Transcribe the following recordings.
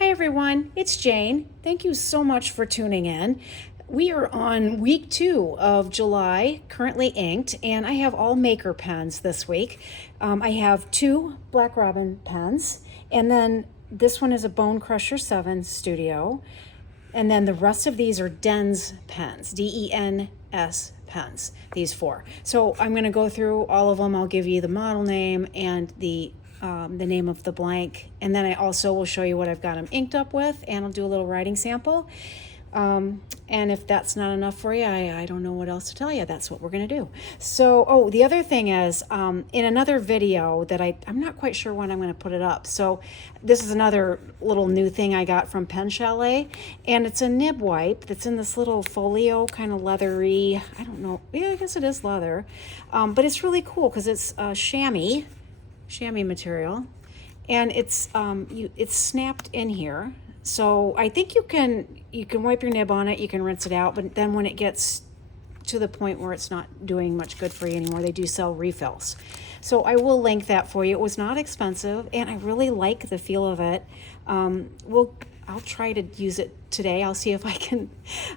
Hi everyone, it's Jane. Thank you so much for tuning in. We are on week 2 of July, currently inked, and I have all maker pens this week. I have 2 Black Robin pens, and then this one is a Bone Crusher 7 Studio, and then the rest of these are Dens pens, DENS pens, these 4. So I'm going to go through all of them. I'll give you the model name and the name of the blank, and then I also will show you what I've got them inked up with, and I'll do a little writing sample. And if that's not enough for you, I don't know what else to tell you. That's what we're going to do. So, the other thing is, in another video that I'm not quite sure when I'm going to put it up. So this is another little new thing I got from Pen Chalet, and it's a nib wipe that's in this little folio, kind of leathery, I don't know. Yeah, I guess it is leather. But it's really cool because it's chamois material, and it's snapped in here. So I think you can wipe your nib on it, you can rinse it out, but then when it gets to the point where it's not doing much good for you anymore, they do sell refills. So I will link that for you. It was not expensive, and I really like the feel of it. I'll try to use it today. I'll see if I can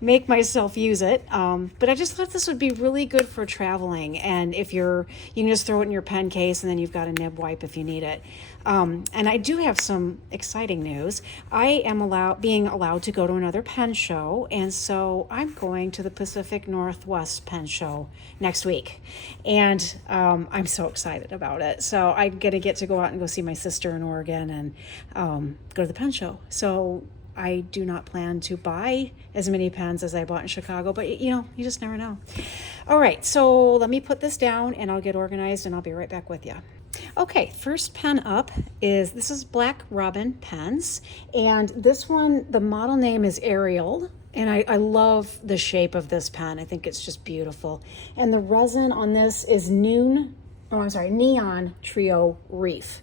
make myself use it. But I just thought this would be really good for traveling. And if you can just throw it in your pen case, and then you've got a nib wipe if you need it. And I do have some exciting news. I am being allowed to go to another pen show. And so I'm going to the Pacific Northwest Pen Show next week. And I'm so excited about it. So I'm going to get to go out and go see my sister in Oregon and go to the pen show. So I do not plan to buy as many pens as I bought in Chicago, but you just never know. All right, so let me put this down and I'll get organized and I'll be right back with you. Okay, first pen up this is Black Robin pens, and this one, the model name is Ariel, and I love the shape of this pen. I think it's just beautiful. And the resin on this is Neon Trio Reef,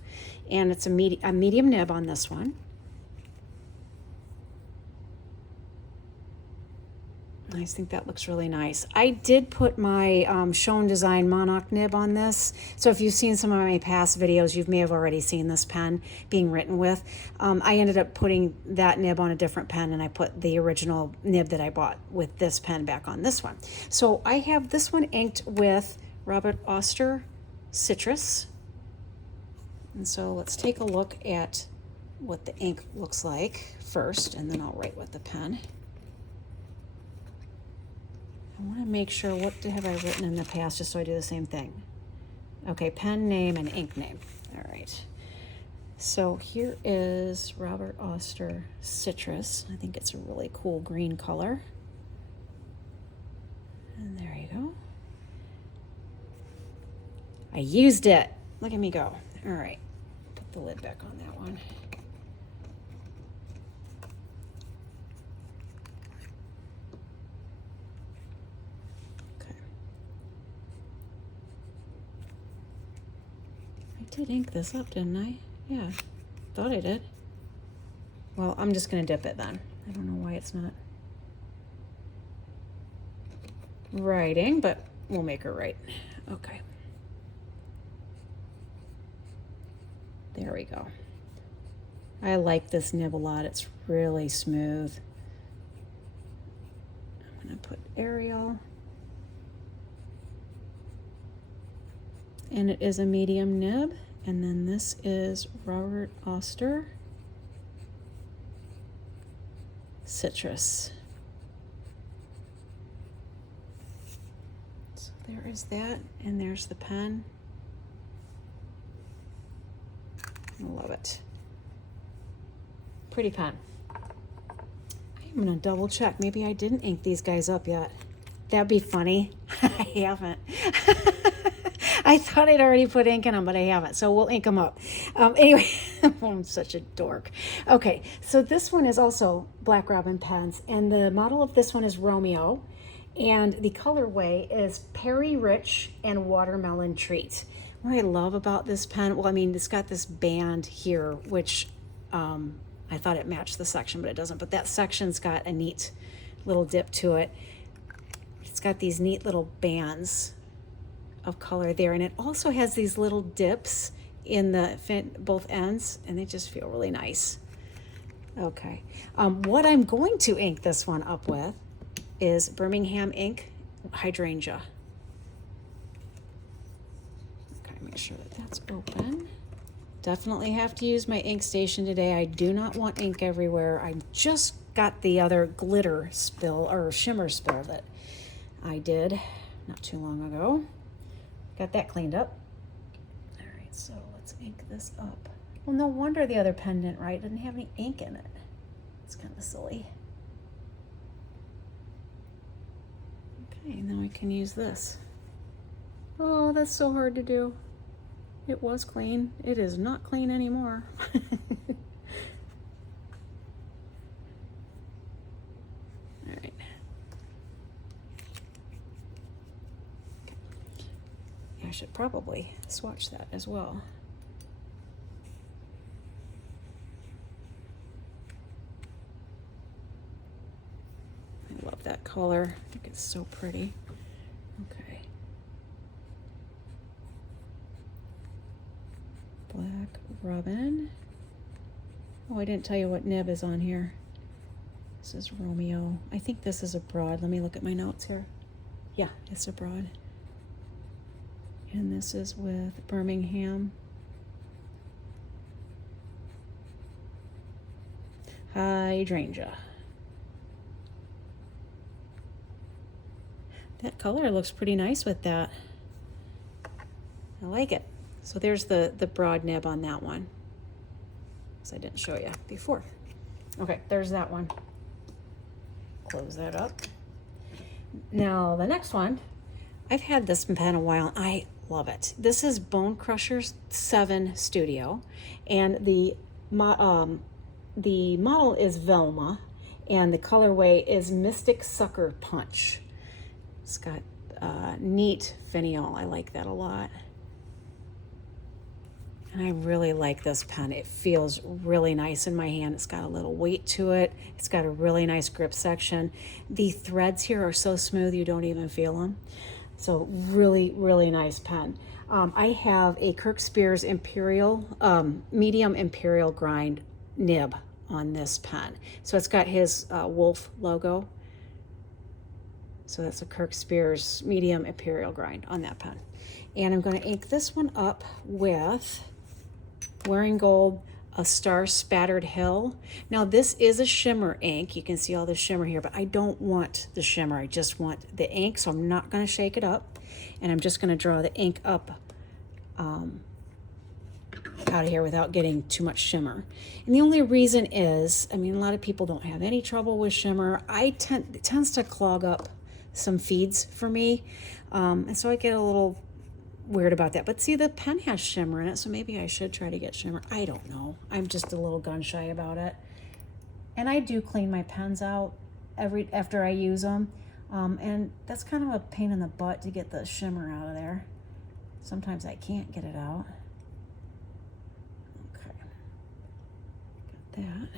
and it's a medium nib on this one. I think that looks really nice. I did put my Shown Design Monarch nib on this. So if you've seen some of my past videos, you may have already seen this pen being written with. I ended up putting that nib on a different pen, and I put the original nib that I bought with this pen back on this one. So I have this one inked with Robert Auster Citrus. And so let's take a look at what the ink looks like first, and then I'll write with the pen. I want to make sure, what have I written in the past, just so I do the same thing. Okay, pen name and ink name. All right. So here is Robert Auster Citrus. I think it's a really cool green color. And there you go. I used it. Look at me go. All right. Put the lid back on that one. I did ink this up, didn't I? Yeah, thought I did. Well, I'm just going to dip it then. I don't know why it's not writing, but we'll make her write. Okay. There we go. I like this nib a lot. It's really smooth. I'm going to put Ariel. And it is a medium nib. And then this is Robert Auster Citrus. So there is that, and there's the pen. I love it. Pretty pen. I'm gonna double check. Maybe I didn't ink these guys up yet. That'd be funny. I haven't. I thought I'd already put ink in them, but I haven't. So we'll ink them up. Anyway, I'm such a dork. Okay, so this one is also Black Robin pens, and the model of this one is Romeo, and the colorway is Perry Rich and Watermelon Treat. What I love about this pen, well, I mean, it's got this band here, which I thought it matched the section, but it doesn't. But that section's got a neat little dip to it. It's got these neat little bands of color there, and it also has these little dips in the both ends, and they just feel really nice. Okay. What I'm going to ink this one up with is Birmingham ink Hydrangea. Okay, make sure that that's open. Definitely have to use my ink station today. I do not want ink everywhere. I just got the other glitter spill or shimmer spill that I did not too long ago. Got that cleaned up. All right, so let's ink this up. Well, no wonder the other pen didn't write. It didn't have any ink in it. It's kind of silly. Okay, now I can use this. Oh, that's so hard to do. It was clean. It is not clean anymore. All right. Yeah, I should probably swatch that as well. I love that color. I think it's so pretty. Okay. Black Robin. Oh, I didn't tell you what nib is on here. This is Romeo. I think this is a broad. Let me look at my notes here. Yeah, it's a broad. And this is with Birmingham Hydrangea. That color looks pretty nice with that. I like it. So there's the broad nib on that one. So I didn't show you before. Okay, there's that one. Close that up. Now the next one, I've had this pen a while. I love it. This is Bone Crusher 7 Studio, and the model is Velma, and the colorway is Mystic Sucker Punch. It's got neat finial. I like that a lot. And I really like this pen. It feels really nice in my hand. It's got a little weight to it. It's got a really nice grip section. The threads here are so smooth you don't even feel them. So really, really nice pen. I have a Kirk Spears Imperial, medium Imperial grind nib on this pen. So it's got his wolf logo. So that's a Kirk Spears medium Imperial grind on that pen. And I'm going to ink this one up with Wearing Gold, a Star Spattered Hill. Now this is a shimmer ink. You can see all the shimmer here, but I don't want the shimmer. I just want the ink, so I'm not going to shake it up. And I'm just going to draw the ink up out of here without getting too much shimmer. And the only reason is, I mean, a lot of people don't have any trouble with shimmer. It tends to clog up some feeds for me. And so I get a little weird about that. But see, the pen has shimmer in it, so maybe I should try to get shimmer. I don't know. I'm just a little gun shy about it. And I do clean my pens out after I use them. And that's kind of a pain in the butt to get the shimmer out of there. Sometimes I can't get it out. Okay. Got that.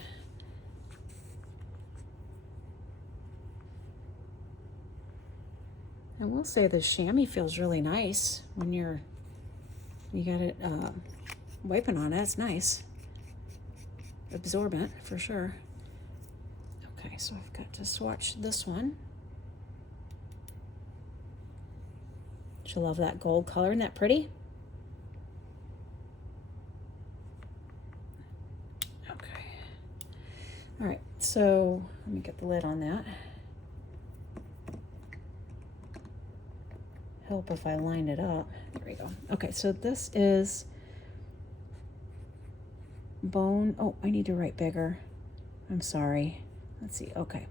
I will say the chamois feels really nice when you got it wiping on it. It's nice. Absorbent for sure. Okay, so I've got to swatch this one. I love that gold color. Isn't that pretty? Okay. All right, so let me get the lid on that. Help if I line it up. There we go. Okay, so this is Bone. Oh, I need to write bigger. I'm sorry. Let's see. Okay.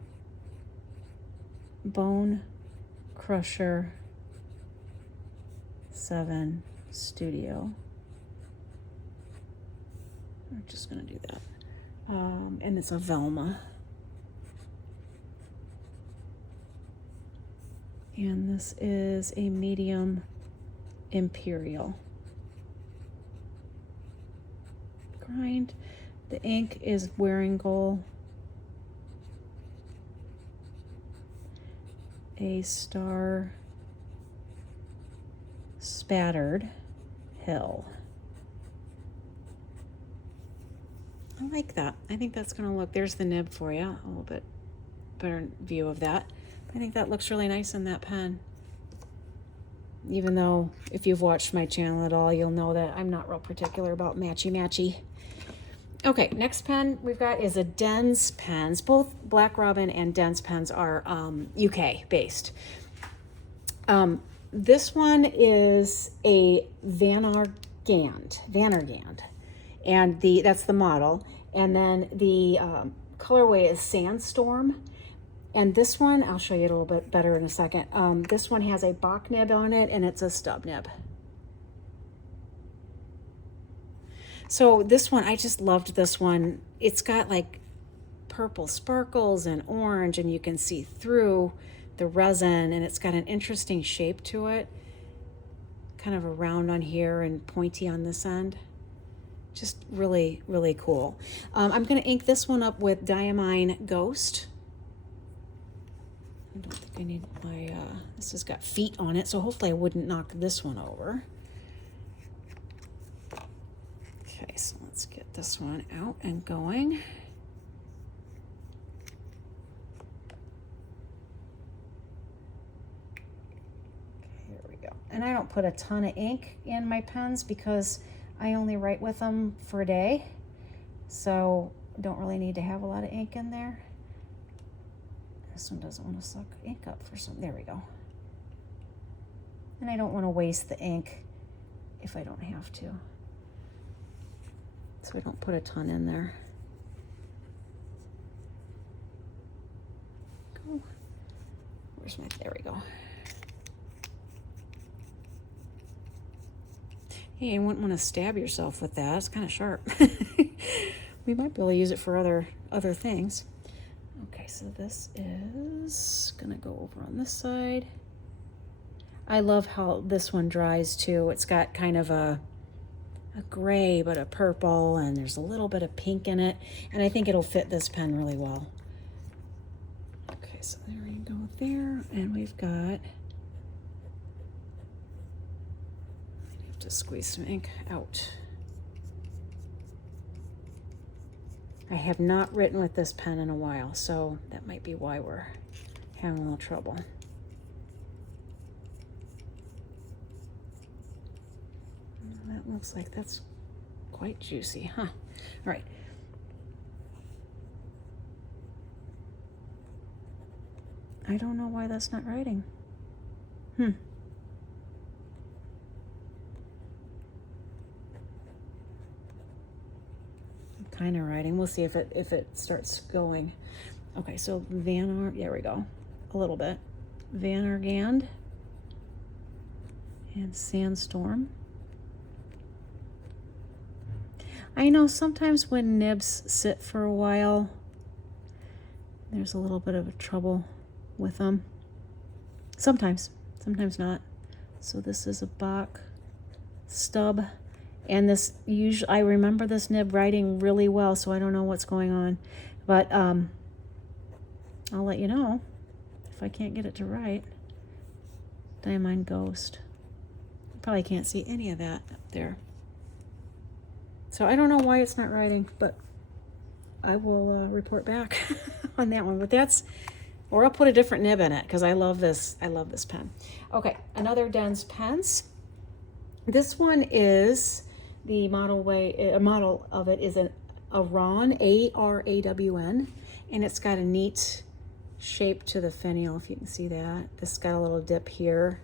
Bone Crusher 7 Studio. I'm just gonna do that. And it's a Velma. And this is a medium Imperial grind. The ink is Wearing Gold, a Star Spattered Hill. I like that. I think that's going to look, there's the nib for you, a little bit better view of that. I think that looks really nice in that pen. Even though if you've watched my channel at all, you'll know that I'm not real particular about matchy-matchy. Okay, next pen we've got is a Dens pens. Both Black Robin and Dens pens are UK based. This one is a Vanergand, and that's the model. And then the colorway is Sandstorm. And this one, I'll show you a little bit better in a second. This one has a Bach nib on it, and it's a stub nib. So this one, I just loved this one. It's got like purple sparkles and orange, and you can see through the resin, and it's got an interesting shape to it. Kind of a round on here and pointy on this end. Just really, really cool. I'm gonna ink this one up with Diamine Ghost. I don't think I need my, this has got feet on it, so hopefully I wouldn't knock this one over. Okay, so let's get this one out and going. Okay, here we go. And I don't put a ton of ink in my pens because I only write with them for a day. So don't really need to have a lot of ink in there. This one doesn't want to suck ink up for some, there we go. And I don't want to waste the ink if I don't have to. So I don't put a ton in there. Go. Where's my, there we go. Hey, you wouldn't want to stab yourself with that. It's kind of sharp. We might be able to use it for other things. Okay, so this is gonna go over on this side. I love how this one dries too. It's got kind of a gray, but a purple, and there's a little bit of pink in it. And I think it'll fit this pen really well. Okay, so there we go there. And we've got, I have to squeeze some ink out. I have not written with this pen in a while, so that might be why we're having a little trouble. That looks like that's quite juicy, huh? All right. I don't know why that's not writing. Kind of writing. We'll see if it starts going. Okay, so there we go. A little bit. Vanergand and Sandstorm. I know sometimes when nibs sit for a while, there's a little bit of a trouble with them. Sometimes not. So this is a Bach stub. And this usually, I remember this nib writing really well, so I don't know what's going on. But I'll let you know if I can't get it to write. Diamine Ghost. You probably can't see any of that up there. So I don't know why it's not writing, but I will report back on that one. But that's, or I'll put a different nib in it because I love this pen. Okay, another Dens pens. This one is the model of it is an Aran, A-R-A-W-N, and it's got a neat shape to the finial, if you can see that. This got a little dip here.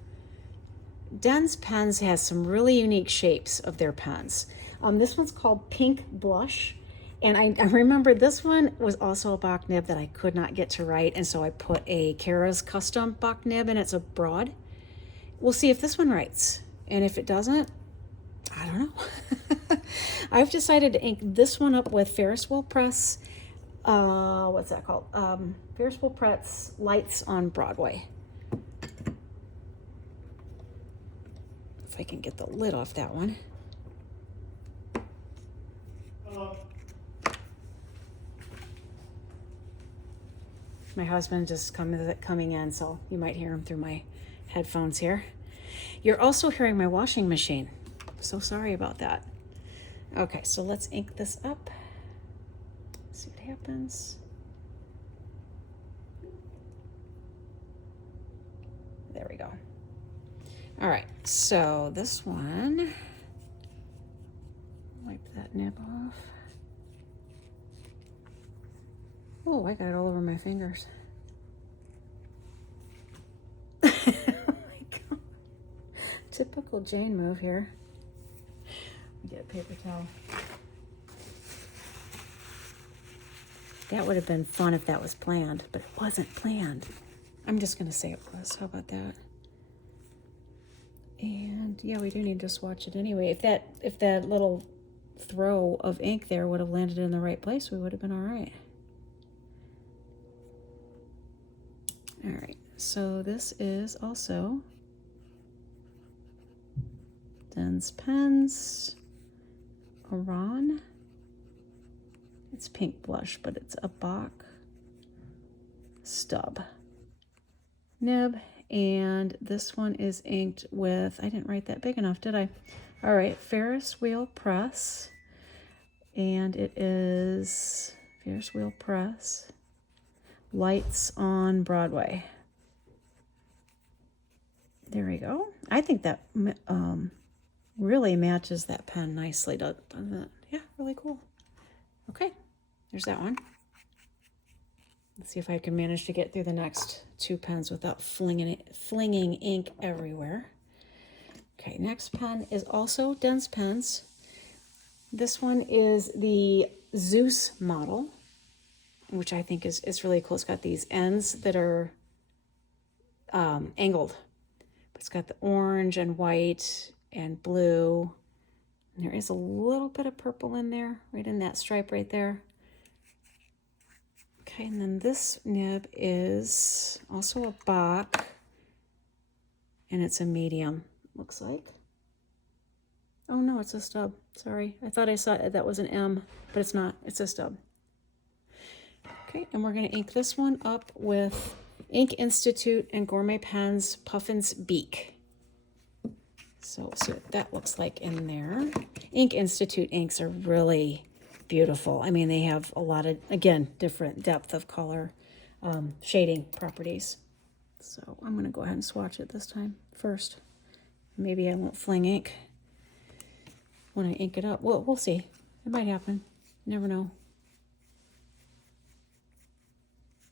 Dens pens has some really unique shapes of their pens. This one's called Pink Blush, and I remember this one was also a Bach nib that I could not get to write, and so I put a Kara's custom Bach nib, and it's a broad. We'll see if this one writes, and if it doesn't, I don't know. I've decided to ink this one up with Ferris Wheel Press. What's that called? Ferris Wheel Press Lights on Broadway. If I can get the lid off that one. My husband just coming in, so you might hear him through my headphones here. You're also hearing my washing machine. So sorry about that. Okay, so let's ink this up. happens. There we go. All right, so this one, wipe that nib off. Oh, I got it all over my fingers. Oh my God. Typical Jane move here. Get a paper towel. That would have been fun if that was planned, but it wasn't planned. I'm just gonna say it was. How about that? And yeah, we do need to swatch it anyway. If that little throw of ink there would have landed in the right place, we would have been all right. All right, so this is also Den's Pens, Oran. It's pink blush, but it's a Bach stub nib. And this one is inked with, I didn't write that big enough, did I? All right, Ferris wheel press. And it is Ferris wheel press. Lights on Broadway. There we go. I think that really matches that pen nicely, doesn't it? Yeah, really cool. Okay, there's that one. Let's see if I can manage to get through the next two pens without flinging ink everywhere. Okay, next pen is also Den's Pens. This one is the Zeus model, which I think is really cool. It's got these ends that are angled. It's got the orange and white and blue. And there is a little bit of purple in there, right in that stripe right there. Okay, and then this nib is also a Bach, and it's a medium, looks like. Oh no, it's a stub. Sorry, I thought I saw that was an M, but it's not. It's a stub. Okay, and we're going to ink this one up with Ink Institute and Gourmet Pens Puffin's Beak. So see what that looks like in there. Ink Institute inks are really beautiful. I mean, they have a lot of, again, different depth of color, shading properties. So I'm going to go ahead and swatch it this time first. Maybe I won't fling ink when I ink it up. Well, we'll see. It might happen. You never know.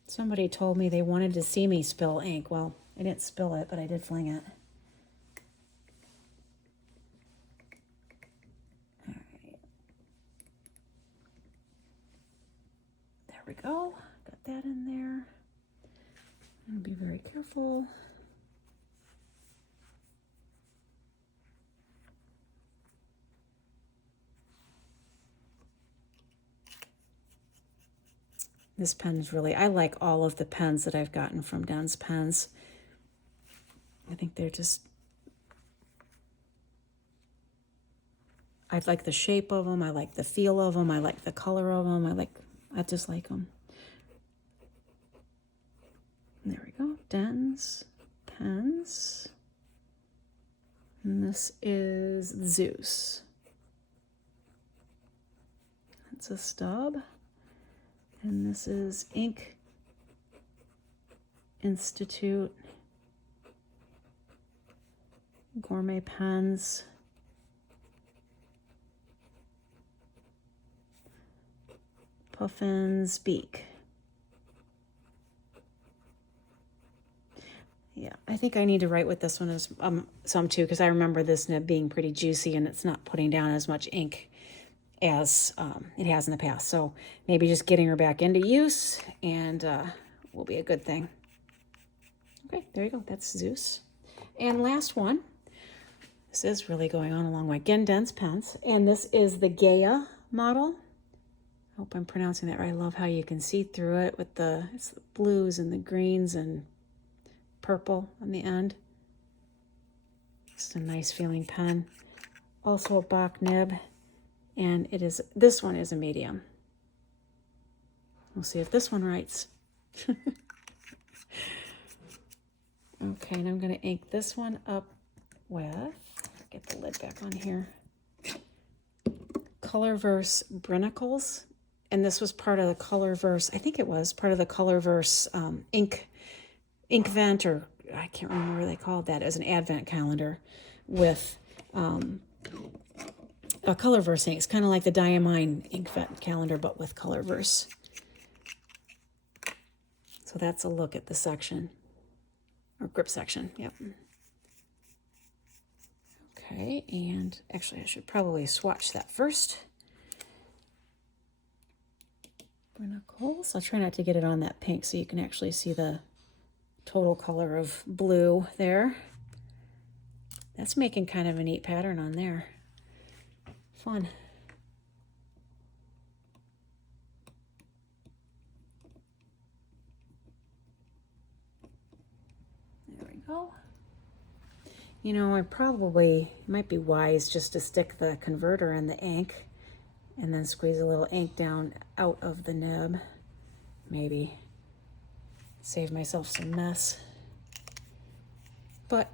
Somebody told me they wanted to see me spill ink. Well, I didn't spill it, but I did fling it. All right. There we go. Got that in there. I'm going to be very careful. This pen is really, I like all of the pens that I've gotten from Den's Pens. I think they're just, I like the shape of them. I like the feel of them. I like the color of them. I just like them. There we go. Den's Pens. And this is Zeus. That's a stub. And this is Ink Institute Gourmet Pens. Puffin's Beak. Yeah, I think I need to write with this one as some too, because I remember this nib being pretty juicy and it's not putting down as much ink as it has in the past. So maybe just getting her back into use and will be a good thing. Okay, there you go. That's Zeus. And last one. This is really going on a long way. Again, Den's Pens. And this is the Gaia model. I hope I'm pronouncing that right. I love how you can see through it with it's the blues and the greens and purple on the end. Just a nice feeling pen. Also a Bach nib. And this one is a medium. We'll see if this one writes. Okay, and I'm going to ink this one up with, get the lid back on here, Colorverse Brinicles and this was part of the Colorverse. I think it was part of the Colorverse ink vent, or I can't remember what they called that. It was an advent calendar with a Colorverse ink. It's kind of like the Diamine ink vent calendar, but with Colorverse. So that's a look at the section, or grip section. Yep. Okay, and actually I should probably swatch that first. Brinicles. I'll try not to get it on that pink so you can actually see the total color of blue there. That's making kind of a neat pattern on there. Fun. There we go. You know, I probably might be wise just to stick the converter in the ink and then squeeze a little ink down out of the nib. Maybe save myself some mess. But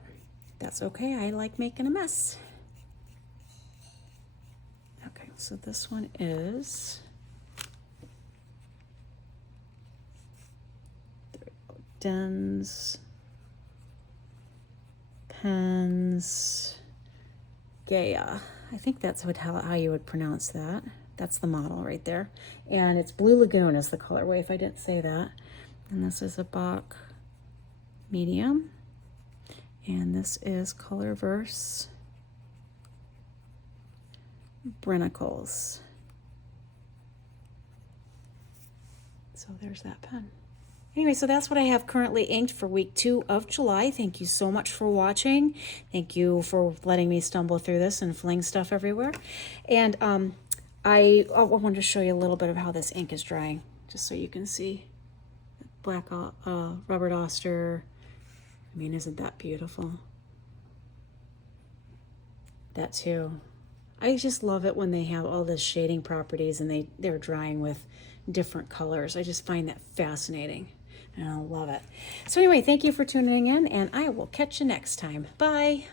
that's okay, I like making a mess. Okay, so this one is, Dens Pens Gaia. I think that's how you would pronounce that. That's the model right there. And it's Blue Lagoon is the colorway, if I didn't say that. And this is a Bach medium. And this is Colorverse Brinicles. So there's that pen. Anyway, so that's what I have currently inked for week 2 of July. Thank you so much for watching. Thank you for letting me stumble through this and fling stuff everywhere. And I wanted to show you a little bit of how this ink is drying, just so you can see. Black Robert Auster. I mean, isn't that beautiful? That too. I just love it when they have all the shading properties and they're drying with different colors. I just find that fascinating and I love it. So anyway, thank you for tuning in and I will catch you next time. Bye.